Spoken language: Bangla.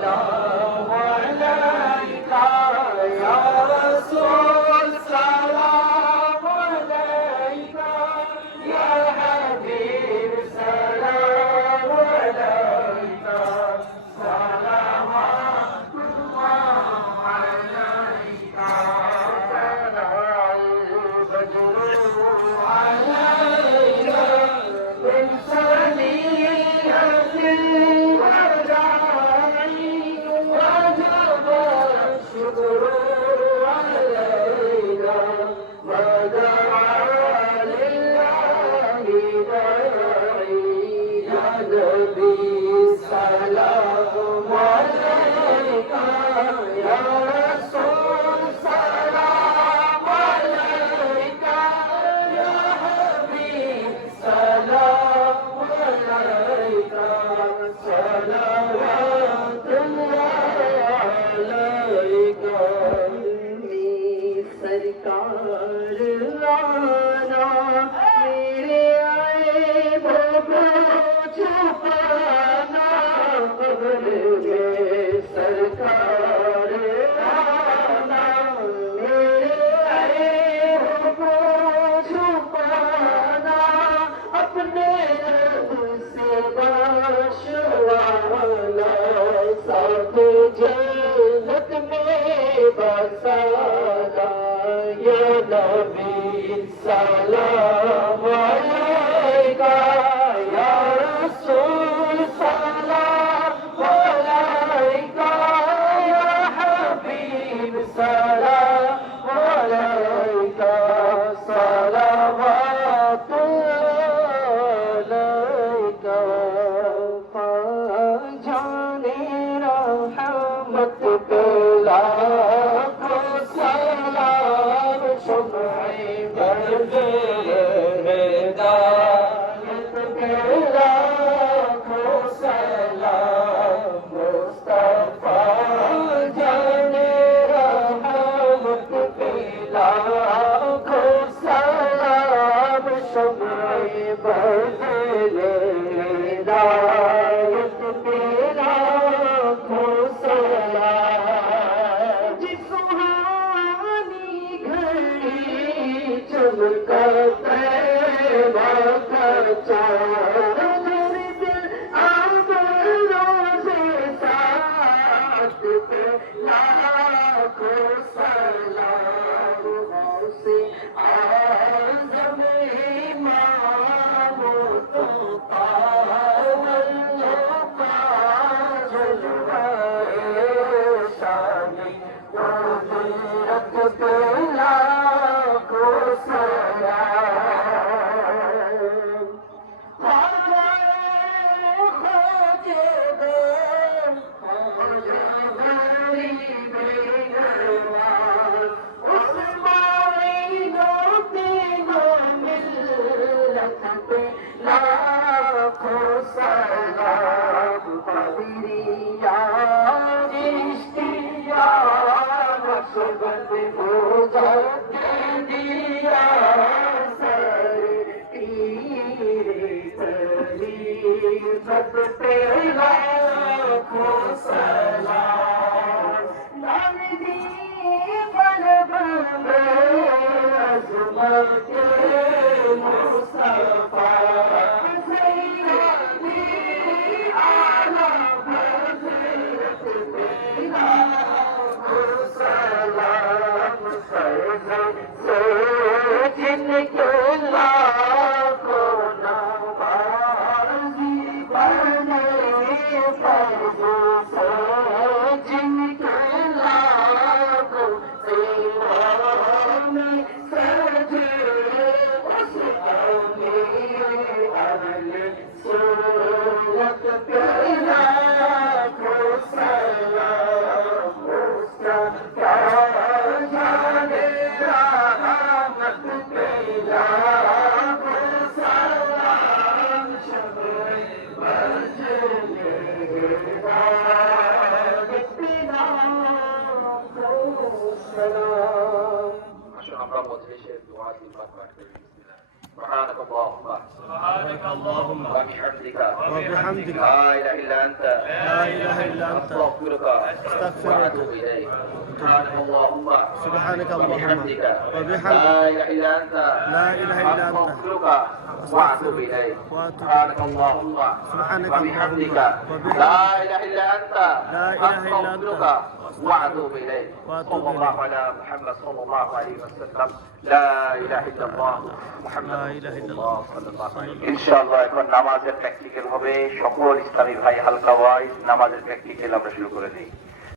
لا सरकार It's our love. Bye. हो আমরা মজলিসে দোয়া তিনবার পাঠ করি। سبحانك اللهم. سبحانك اللهم. وبحمدك. وبحمدك. لا إله إلا أنت. لا إله إلا أنت. أستغفرك. إليك. سبحانك اللهم. سبحانك اللهم. وبحمدك. وبحمدك. لا إله إلا أنت. لا إله إلا أنت. أستغفرك. وأتوب إليك. سبحانك اللهم. سبحانك وبحمدك. لا إله إلا أنت. لا إله إلا أنت. استغفرك واتوب اليك وأتوب صلى الله إليك. على محمد صلى الله عليه وسلم لا اله الا الله محمد لا إله إلا الله صلى الله عليه وسلم ইনশাআল্লাহ এখন নামাজের প্র্যাকটিক্যাল হবে সকল ইসলামী ভাই হালকা ওয়াইজ নামাজের প্র্যাকটিক্যাল আমরা শুরু করে দিই